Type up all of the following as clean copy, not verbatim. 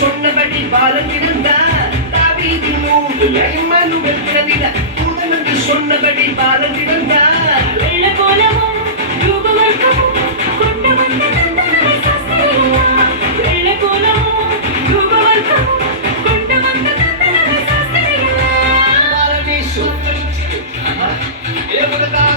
சொன்னபடி பாலந்திருந்தார் தாவீதின் நூலில் ஐம்மானுவேல் பிறந்திட தூதன் என்று சொன்னபடி பாலந்திருந்தார் வெள்ள போலவும் ரூபவர்க்கமும் கொண்டு வந்த நந்தனமே சாஸ்திரியா வெள்ள போலவும் ரூபவர்க்கமும் கொண்டு வந்த நந்தனமே சாஸ்திரியா பாலனேசு ஏவரதாக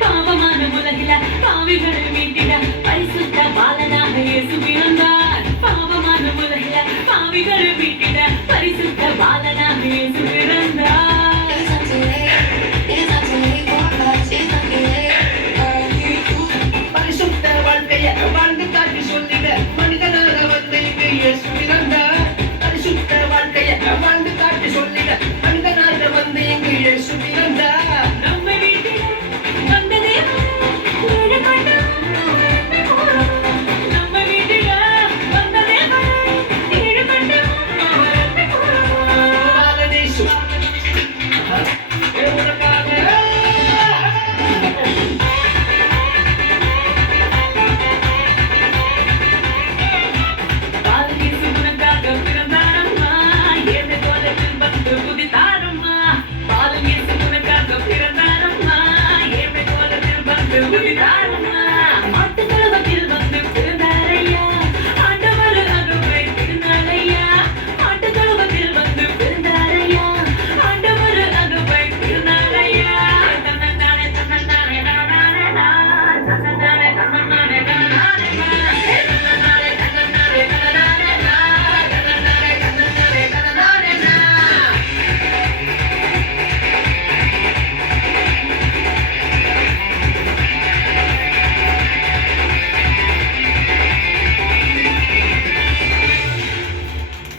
பாவமான உலகில பாவிகளை மீட்டிட பரிசுத்த பாலனாக இயேசு பிறந்தார் பாவமான உலகில பாவிகளை மீட்டிட பரிசுத்த பாலனாக இயேசு பிறந்தார் பரிசுத்த வாழ்க்கைய வாழ்ந்து காட்டி சொல்லிட மனிதனாக வந்து இங்கு இயேசு பிறந்தார் பரிசுத்த வாழ்க்கைய வாழ்ந்து காட்டி சொல்லிட மனிதனாக வந்து இங்கு இயேசு பிறந்தார்